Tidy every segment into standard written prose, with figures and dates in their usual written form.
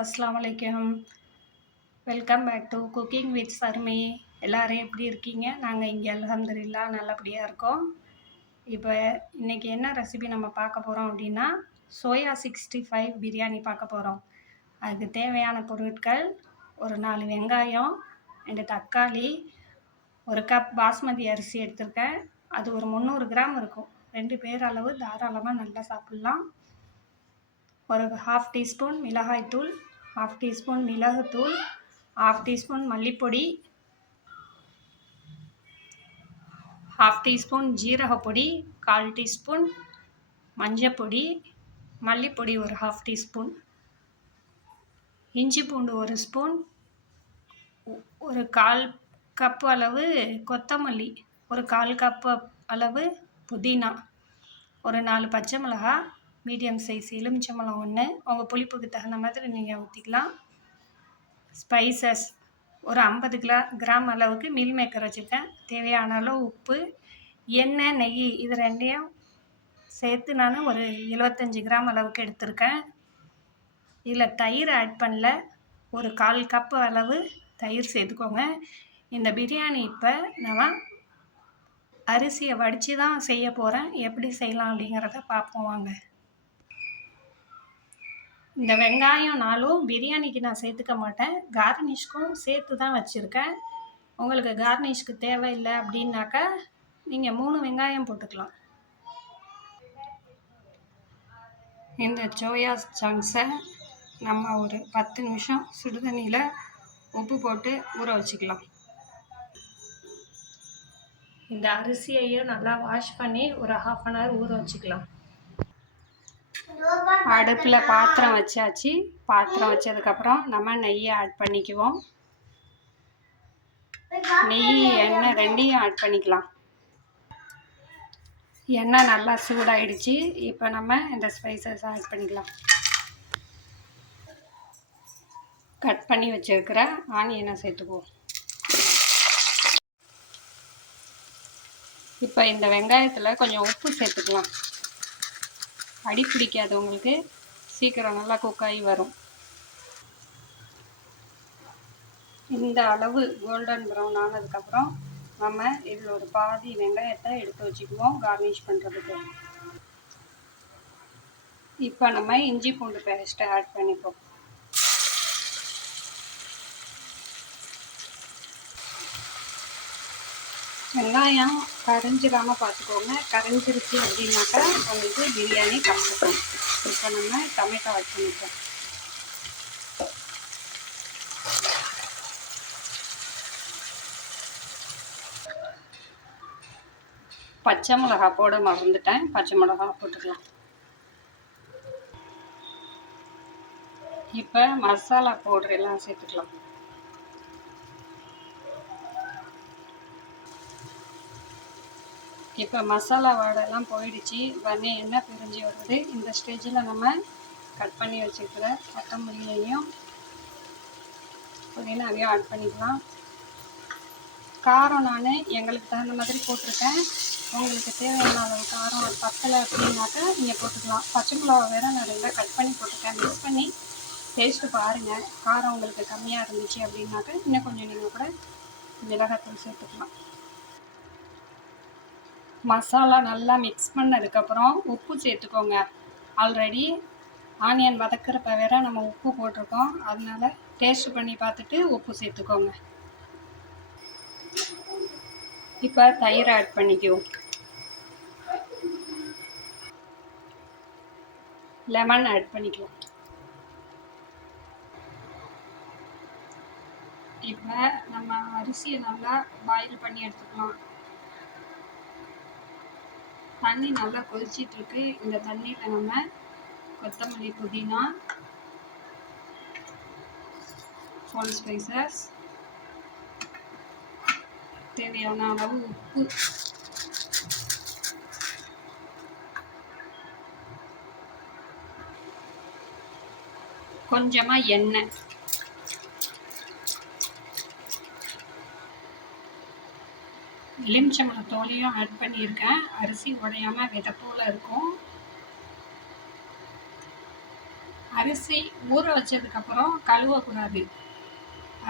அஸ்ஸலாமு அலைக்கும். Welcome back to cooking with Sharmi. எல்லாரும் எப்படி இருக்கீங்க? நாங்கள் இங்கே அல்ஹம்துலில்லாஹ் நல்லபடியாக இருக்கோம். இப்போ இன்றைக்கி என்ன ரெசிபி நம்ம பார்க்க போகிறோம் அப்படின்னா, சோயா 65 பிரியாணி பார்க்க போகிறோம். அதுக்கு தேவையான பொருட்கள்: ஒரு 4 வெங்காயம், 2 தக்காளி, 1 கப் பாஸ்மதி அரிசி எடுத்திருக்கேன். அது ஒரு 300 கிராம் இருக்கும். 2 பேர் அளவு தாராளமாக நல்லா சாப்பிட்லாம். ஒரு 1/2 டீஸ்பூன் மிளகாய்த்தூள், 1/2 டீஸ்பூன் மிளகுத்தூள், 1/2 டீஸ்பூன் மல்லிப்பொடி, 1/2 டீஸ்பூன் ஜீரகப்பொடி, 1/4 டீஸ்பூன் மஞ்சப்பொடி, மல்லிப்பொடி ஒரு 1/2 டீஸ்பூன், இஞ்சி பூண்டு 1 ஸ்பூன், ஒரு 1/4 கப் அளவு கொத்தமல்லி, ஒரு 1/4 கப் அளவு புதினா, ஒரு 4 பச்சை மிளகாய், மீடியம் சைஸ் எலுமிச்சம்பழம் 1, உங்கள் புளிப்புக்கு தகுந்த மாதிரி நீங்கள் ஊற்றிக்கலாம். ஸ்பைசஸ் ஒரு 50 கிராம் அளவுக்கு மீல் மேக்கர் வச்சுருக்கேன். தேவையான அளவு உப்பு, எண்ணெய், நெய் இது ரெண்டையும் சேர்த்து நான் ஒரு 75 கிராம் அளவுக்கு எடுத்திருக்கேன். இதில் தயிர் ஆட் பண்ணல. ஒரு 1/4 கப் அளவு தயிர் சேர்த்துக்கோங்க. இந்த பிரியாணி இப்போ நான் அரிசியை வடித்து தான் செய்ய போகிறேன். எப்படி செய்யலாம் அப்படிங்கிறத பார்ப்போம் வாங்க. இந்த வெங்காயம் 4ம் பிரியாணிக்கு நான் சேர்த்துக்க மாட்டேன், கார்னிஷ்க்கும் சேர்த்து தான் வச்சுருக்கேன். உங்களுக்கு கார்னிஷ்க்கு தேவையில்லை அப்படின்னாக்கா நீங்கள் 3 வெங்காயம் போட்டுக்கலாம். இந்த சோயா சங்க்ஸை நம்ம ஒரு 10 நிமிஷம் சுடுதண்ணியில் உப்பு போட்டு ஊற வச்சுக்கலாம். இந்த அரிசியையும் நல்லா வாஷ் பண்ணி ஒரு 1/2 அன் ஹவர் ஊற வச்சுக்கலாம். அடுப்பில் பாத்திரம் வச்சாச்சு. பாத்திரம் வச்சதுக்கப்புறம் நம்ம நெய்யை ஆட் பண்ணிக்குவோம். நெய், எண்ணெய் ரெண்டையும் ஆட் பண்ணிக்கலாம். எண்ணெய் நல்லா சூடாயிடுச்சு. இப்போ நம்ம இந்த ஸ்பைசஸ் ஆட் பண்ணிக்கலாம். கட் பண்ணி வச்சுருக்கிற ஆனியனை சேர்த்துக்குவோம். இப்போ இந்த வெங்காயத்தில் கொஞ்சம் உப்பு சேர்த்துக்கலாம். அடி பிடிக்காது, உங்களுக்கு சீக்கிரம் நல்லா குக்காகி வரும். இந்த அளவு கோல்டன் ப்ரௌன் ஆனதுக்கப்புறம் நம்ம இதில் ஒரு பாதி வெங்காயத்தை எடுத்து வச்சுக்குவோம் கார்னிஷ் பண்ணுறதுக்கு. இப்போ நம்ம இஞ்சி பூண்டு பேஸ்ட்டை ஆட் பண்ணிப்போம். வெங்காயம் கரைஞ்சிடாமல் பார்த்துக்கோங்க. கரைஞ்சிருச்சு அப்படின்னாக்கா உங்களுக்கு பிரியாணி கஷ்டம். இப்போ நம்ம டொமேட்டோ ஆட் பண்ணிப்போம். பச்சை மிளகா போட மறந்துட்டேன், பச்சை மிளகா போட்டுக்கலாம். இப்போ மசாலா பவுடர் எல்லாம் சேர்த்துக்கலாம். இப்போ மசாலா வாடெல்லாம் போயிடுச்சு, வண்ணே எண்ணெய் பிரிஞ்சு வருது. இந்த ஸ்டேஜில் நம்ம கட் பண்ணி வச்சுருக்கிற கொத்தமல்லியையும் புதினாவையும் ஆட் பண்ணிக்கலாம். காரம் நான் எங்களுக்கு தகுந்த மாதிரி போட்டிருக்கேன். உங்களுக்கு தேவையான அளவு காரம் பத்தலை அப்படின்னாக்கா நீங்கள் போட்டுக்கலாம். பச்சை மிளகா வேறு நான் 2 கட் பண்ணி போட்டிருக்கேன். மிக்ஸ் பண்ணி டேஸ்ட்டு பாருங்கள். காரம் உங்களுக்கு கம்மியாக இருந்துச்சு அப்படின்னாக்கா இன்னும் கொஞ்சம் நீங்கள் கூட மிளகாத்தூள் சேர்த்துக்கலாம். மசாலா நல்லா மிக்ஸ் பண்ணதுக்கப்புறம் உப்பு சேர்த்துக்கோங்க. ஆல்ரெடி ஆனியன் வதக்கிறப்ப வேற நம்ம உப்பு போட்டிருக்கோம், அதனால டேஸ்ட் பண்ணி பார்த்துட்டு உப்பு சேர்த்துக்கோங்க. இப்போ தயிர் ஆட் பண்ணிக்குவோம். லெமன் ஆட் பண்ணிக்கலாம். இப்போ நம்ம அரிசியை நல்லா பாயில் பண்ணி எடுத்துக்கலாம். தண்ணி நல்லா கொதிச்சிட்ருக்கு. இந்த தண்ணியில் நம்ம கொத்தமல்லி, புதினா, ஹோல் ஸ்பைசஸ், தேவையான அளவு உப்பு, கொஞ்சமாக எண்ணெய், எலுமிச்சம்பழம் தோலையும் ஆட் பண்ணியிருக்கேன். அரிசி உடையாமல் விதை போல் இருக்கும். அரிசி ஊற வச்சதுக்கப்புறம் கழுவக்கூடாது.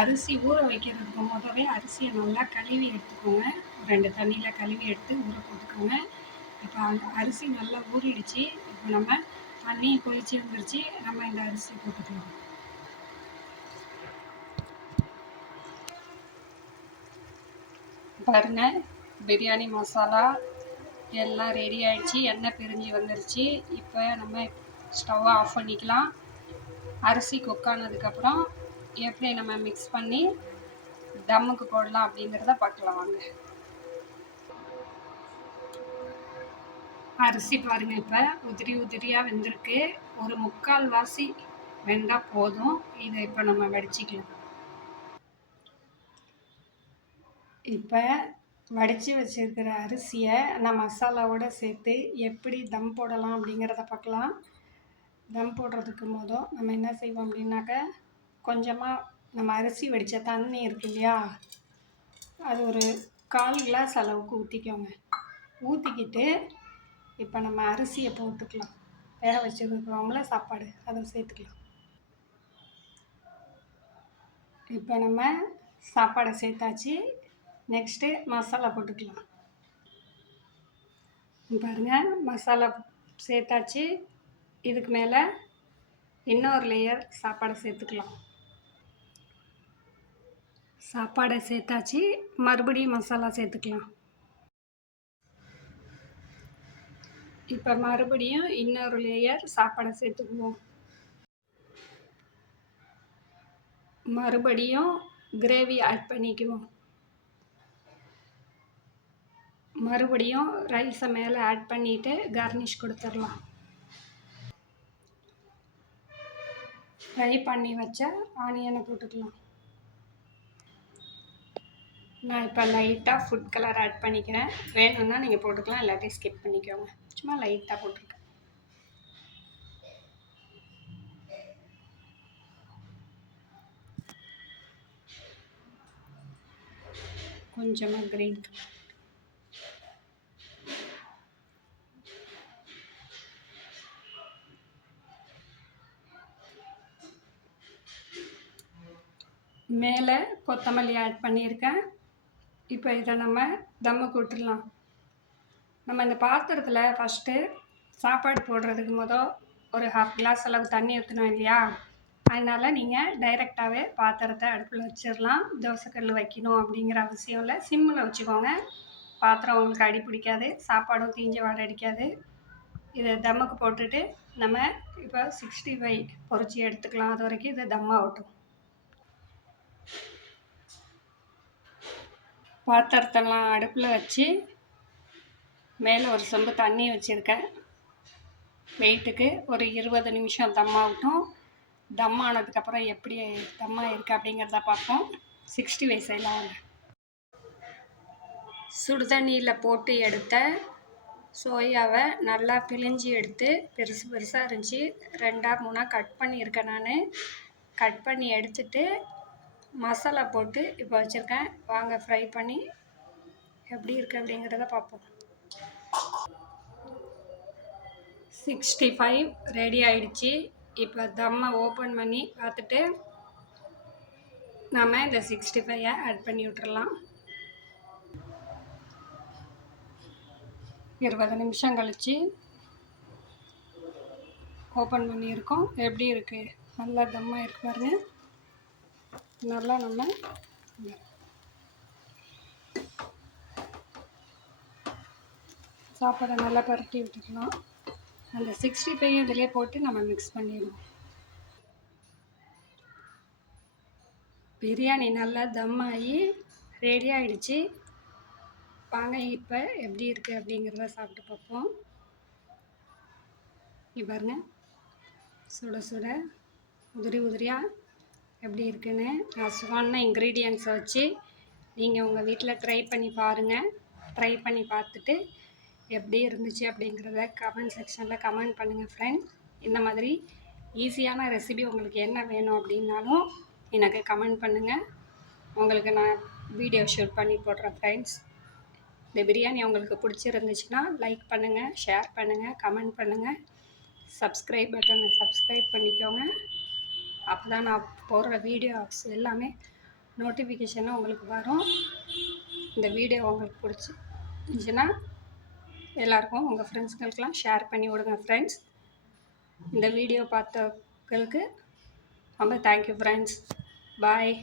அரிசி ஊற வைக்கிறதுக்கு முதவே அரிசியை நல்லா கழுவி எடுத்துக்கோங்க. 2 தண்ணியில் கழுவி எடுத்து ஊற போட்டுக்கோங்க. இப்போ அரிசி நல்லா ஊறிடுச்சு. இப்போ நம்ம தண்ணி கொதிச்சு வந்துருச்சு. நம்ம இந்த அரிசி போட்டுக்கலாம். பாருங்க, பிரியாணி மசாலா எல்லாம் ரெடி ஆயிடுச்சு. எண்ணெய் பிரிஞ்சு வந்துருச்சு. இப்போ நம்ம ஸ்டவ்வை ஆஃப் பண்ணிக்கலாம். அரிசி குக் ஆனதுக்கப்புறம் எப்படி நம்ம மிக்ஸ் பண்ணி தம்முக்கு போடலாம் அப்படிங்கிறத பார்க்கலாம் வாங்க. அரிசி பாருங்க, இப்போ உதிரி உதிரியாக வெந்திருக்கு. ஒரு 3/4 வாசி வெந்தால் போதும். இதை இப்போ நம்ம வடிச்சிக்கலாம். இப்போ வடித்து வச்சுருக்கிற அரிசியை நான் மசாலாவோடு சேர்த்து எப்படி தம் போடலாம் அப்படிங்கிறத பார்க்கலாம். தம் போடுறதுக்கு நம்ம என்ன செய்வோம் அப்படின்னாக்க, கொஞ்சமாக நம்ம அரிசி வடித்த தண்ணி இருக்கு இல்லையா, அது ஒரு 1/4 கிளாஸ் அளவுக்கு ஊற்றிக்கோங்க. ஊற்றிக்கிட்டு இப்போ நம்ம அரிசியை போட்டுக்கலாம். வேக வச்சுருக்கிறோம்ல சாப்பாடு, அதை சேர்த்துக்கலாம். இப்போ நம்ம சாப்பாடை சேர்த்தாச்சு. நெக்ஸ்ட்டு மசாலா போட்டுக்கலாம். பாருங்கள், மசாலா சேர்த்தாச்சு. இதுக்கு மேலே இன்னொரு லேயர் சாப்பாடை சேர்த்துக்கலாம். சாப்பாடை சேர்த்தாச்சு. மறுபடியும் மசாலா சேர்த்துக்கலாம். இப்போ மறுபடியும் இன்னொரு லேயர் சாப்பாடை சேர்த்துக்குவோம். மறுபடியும் கிரேவி ஆட் பண்ணிக்குவோம். மறுபடியும் ரைஸை மேலே ஆட் பண்ணிவிட்டு கார்னிஷ் கொடுத்துடலாம். ஃப்ரை பண்ணி வச்ச ஆனியனை போட்டுக்கலாம். நான் இப்போ லைட்டாக ஃபுட் கலர் ஆட் பண்ணிக்கிறேன். வேணும்னா நீங்கள் போட்டுக்கலாம், இல்லாட்டி ஸ்கிப் பண்ணிக்கோங்க. சும்மா லைட்டாக போட்டிருக்கேன். கொஞ்சமாக கிரீன் கலர். மேலே கொத்தமல்லி ஆட் பண்ணியிருக்கேன். இப்போ இதை நம்ம தம்முக்கு விட்டுடலாம். நம்ம இந்த பாத்திரத்தில் ஃபஸ்ட்டு சாப்பாடு போடுறதுக்கு ஒரு 1/2 கிளாஸ் அளவு தண்ணி ஊற்றணும் இல்லையா, அதனால் நீங்கள் டைரெக்டாகவே பாத்திரத்தை அடுப்பில் வச்சிடலாம். தோசைக்கல் வைக்கணும் அப்படிங்கிற அவசியம் இல்லை. சிம்மில் வச்சுக்கோங்க. பாத்திரம் உங்களுக்கு அடி பிடிக்காது, சாப்பாடும் தீஞ்ச வாடை அடிக்காது. இதை தம்முக்கு போட்டுட்டு நம்ம இப்போ 65 பொரிச்சு எடுத்துக்கலாம். அது வரைக்கும் இதை தம்மாகட்டும். பாத்திரத்தெல்லாம் அடுப்பில் வச்சு மேலே ஒரு சொம்பு தண்ணி வச்சுருக்கேன். வெயிட்டுக்கு ஒரு 20 நிமிஷம் தம்மாகட்டும். தம்மானதுக்கப்புறம் எப்படி தம்மாக இருக்குது அப்படிங்கிறத பார்ப்போம். 65 செய்யலாம். சுடு தண்ணியில் போட்டு எடுத்த சோயாவை நல்லா பிழிஞ்சி எடுத்து பெருசு பெருசாக இருந்துச்சு, 2ஆ 3ஆ கட் பண்ணியிருக்கேன். நான் கட் பண்ணி எடுத்துட்டு மசாலா போட்டு இப்போ வச்சுருக்கேன். வாங்க ஃப்ரை பண்ணி எப்படி இருக்குது அப்படிங்கிறத பார்ப்போம். 65 ரெடி ஆகிடுச்சு. இப்போ தம்மை ஓப்பன் பண்ணி பார்த்துட்டு நாம் இந்த 65 ஆட் பண்ணி விட்டுறலாம். 20 நிமிஷம் கழித்து ஓப்பன் பண்ணியிருக்கோம். எப்படி இருக்குது? நல்லா தம்மாக இருக்கு பாருங்க. நல்லா நம்ம சாப்பாடை நல்லா பரட்டி விட்டுக்கலாம். அந்த 65 இதிலே போட்டு நம்ம மிக்ஸ் பண்ணிடுவோம். பிரியாணி நல்லா தம்மாகி ரெடி ஆகிடுச்சு. வாங்க இப்போ எப்படி இருக்குது அப்படிங்கிறத சாப்பிட்டு பார்ப்போம். பாருங்க, சுட சுட உதிரி உதிரியாக எப்படி இருக்குன்னு நான் சொன்ன இன்க்ரீடியன்ட்ஸை வச்சு நீங்கள் உங்கள் வீட்டில் ட்ரை பண்ணி பாருங்கள். ட்ரை பண்ணி பார்த்துட்டு எப்படி இருந்துச்சு அப்படிங்கிறத கமெண்ட் செக்ஷனில் கமெண்ட் பண்ணுங்கள் ஃப்ரெண்ட்ஸ். இந்த மாதிரி ஈஸியான ரெசிபி உங்களுக்கு என்ன வேணும் அப்படின்னாலும் எனக்கு கமெண்ட் பண்ணுங்கள். உங்களுக்கு நான் வீடியோ ஷூட் பண்ணி போடுறேன் ஃப்ரெண்ட்ஸ். இந்த பிரியாணி உங்களுக்கு பிடிச்சிருந்துச்சுன்னா லைக் பண்ணுங்கள், ஷேர் பண்ணுங்கள், கமெண்ட் பண்ணுங்கள். சப்ஸ்கிரைப் பட்டனை சப்ஸ்கிரைப் பண்ணிக்கோங்க. அப்போ தான் நான் போடுற வீடியோஸ் எல்லாமே நோட்டிஃபிகேஷனாக உங்களுக்கு வரும். இந்த வீடியோ உங்களுக்கு பிடிச்சிருந்துச்சுன்னா எல்லாருக்கும் உங்கள் ஃப்ரெண்ட்ஸுங்களுக்கெல்லாம் ஷேர் பண்ணி விடுங்க ஃப்ரெண்ட்ஸ். இந்த வீடியோ பார்த்தவங்களுக்கு ரொம்ப தேங்க்யூ ஃப்ரெண்ட்ஸ். பாய்.